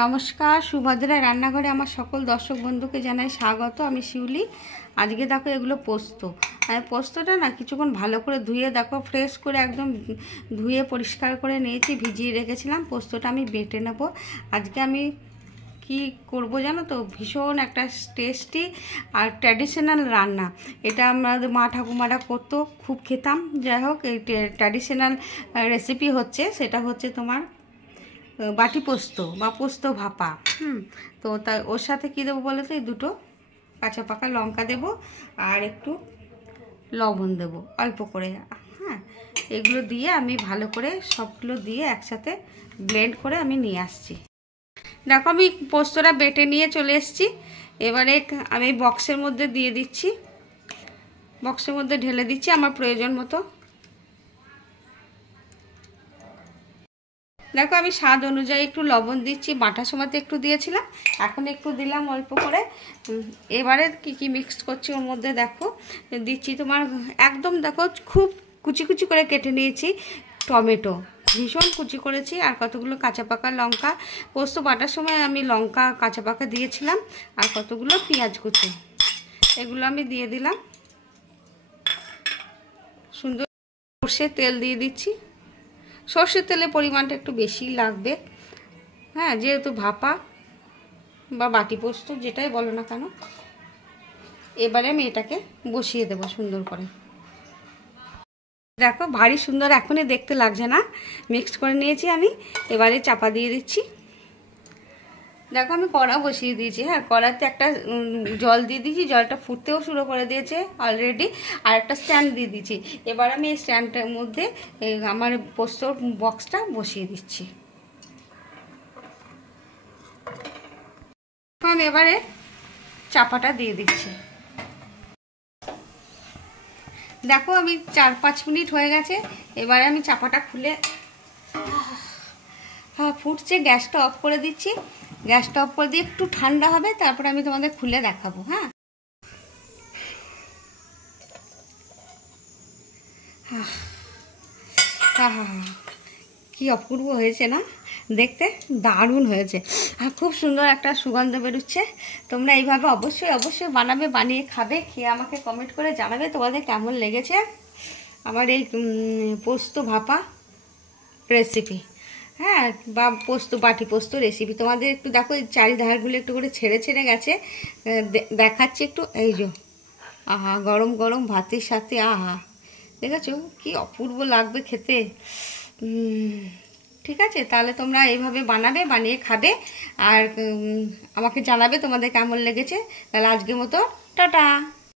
নমস্কার, সুভদ্রা রান্নাঘরে আমার সকল দর্শক বন্ধুকে জানাই স্বাগত। আমি শিউলি। আজকে দেখো এগুলো পোস্ত। পোস্তটা না কিছুক্ষণ ভালো করে ধুয়ে দেখো ফ্রেশ করে একদম ধুয়ে পরিষ্কার করে নিয়েছি, ভিজিয়ে রেখেছিলাম। পোস্তটা আমি বেটে নেব। আজকে আমি কি করব জানো তো, ভীষণ একটা টেস্টি আর ট্র্যাডিশনাল রান্না। এটা আমাদের মা ঠাকুমারা করতো, খুব খেতাম। যাই হোক, এই ট্র্যাডিশনাল রেসিপি হচ্ছে, সেটা হচ্ছে তোমার বাটি পোস্ত বা পোস্ত ভাপা। তো তাই ওর সাথে কী দেবো বলো তো, এই দুটো কাঁচা পাকা লঙ্কা দেবো আর একটু লবণ দেবো অল্প করে। হ্যাঁ, এগুলো দিয়ে আমি ভালো করে সবগুলো দিয়ে একসাথে ব্লেন্ড করে আমি নিয়ে আসছি। দেখো আমি পোস্তটা বেটে নিয়ে চলে এসেছি। এবারে আমি বক্সের মধ্যে দিয়ে দিচ্ছি, বক্সের মধ্যে ঢেলে দিচ্ছি আমার প্রয়োজন মতো। দেখো আমি স্বাদ অনুযায়ী একটু লবণ দিচ্ছি, বাটার সময়তে একটু দিয়েছিলাম, এখন একটু দিলাম অল্প করে। এবারে কি মিক্স করছি ওর মধ্যে দেখো দিচ্ছি তোমার একদম দেখো খুব কুচি কুচি করে কেটে নিয়েছি টমেটো, ভীষণ কুচি করেছি, আর কতগুলো কাঁচা পাকা লঙ্কা। পোস্ত বাটার সময় আমি লঙ্কা কাঁচা পাকা দিয়েছিলাম, আর কতগুলো পেঁয়াজ কুচি, এগুলো আমি দিয়ে দিলাম। সুন্দর সর্ষের তেল দিয়ে দিচ্ছি। সর্ষের তেলের পরিমাণটা একটু বেশি লাগবে, হ্যাঁ, যেহেতু ভাপা বা বাটি পোস্ত যেটাই বলো না কেন। এবারে আমি এটাকে বসিয়ে দেবো সুন্দর করে। দেখো ভারী সুন্দর এখনই দেখতে লাগছে না, মিক্সড করে নিয়েছি আমি। এবারে চাপা দিয়ে দিচ্ছি। দেখো আমি কড়া বসিয়ে দিয়েছি। হ্যাঁ, কড়াতে একটা জল দিয়ে দিয়েছি, জলটা ফুটতেও শুরু করে দিয়েছে অলরেডি। আর একটা স্ট্যান্ড দিয়ে দিয়েছি। এবার আমি এই স্ট্যান্ডটার মধ্যে আমার পোস্তর বক্সটা বসিয়ে দিচ্ছি। আমি এবারে চাপাটা দিয়ে দিচ্ছি। দেখো আমি 4-5 মিনিট হয়ে গেছে। এবারে আমি চাপাটা খুলে, হ্যাঁ ফুটছে, গ্যাসটা অফ করে দিচ্ছি। গ্যাসটা অফ করে দিয়ে একটু ঠান্ডা হবে, তারপরে আমি তোমাদের খুলে দেখাবো। হ্যাঁ, কি অপূর্ব হয়েছে না দেখতে, দারুণ হয়েছে। আর খুব সুন্দর একটা সুগন্ধ বেরোচ্ছে। তোমরা এইভাবে অবশ্যই অবশ্যই বানাবে, বানিয়ে খাবে, খেয়ে আমাকে কমেন্ট করে জানাবে তোমাদের কেমন লেগেছে আমার এই পোস্ত ভাপা রেসিপি। হ্যাঁ, বা পোস্ত বাটি পোস্ত রেসিপি। তোমাদের একটু দেখো চারিধারগুলো একটু করে ছেড়ে ছেড়ে গেছে, দেখাচ্ছি একটু। এই যে আহা, গরম গরম ভাতের সাথে, আহা দেখেছো কি অপূর্ব লাগবে খেতে। ঠিক আছে, তাহলে তোমরা এইভাবে বানাবে, বানিয়ে খাবে, আর আমাকে জানাবে তোমাদের কেমন লেগেছে। তাহলে আজকের মতো টাটা।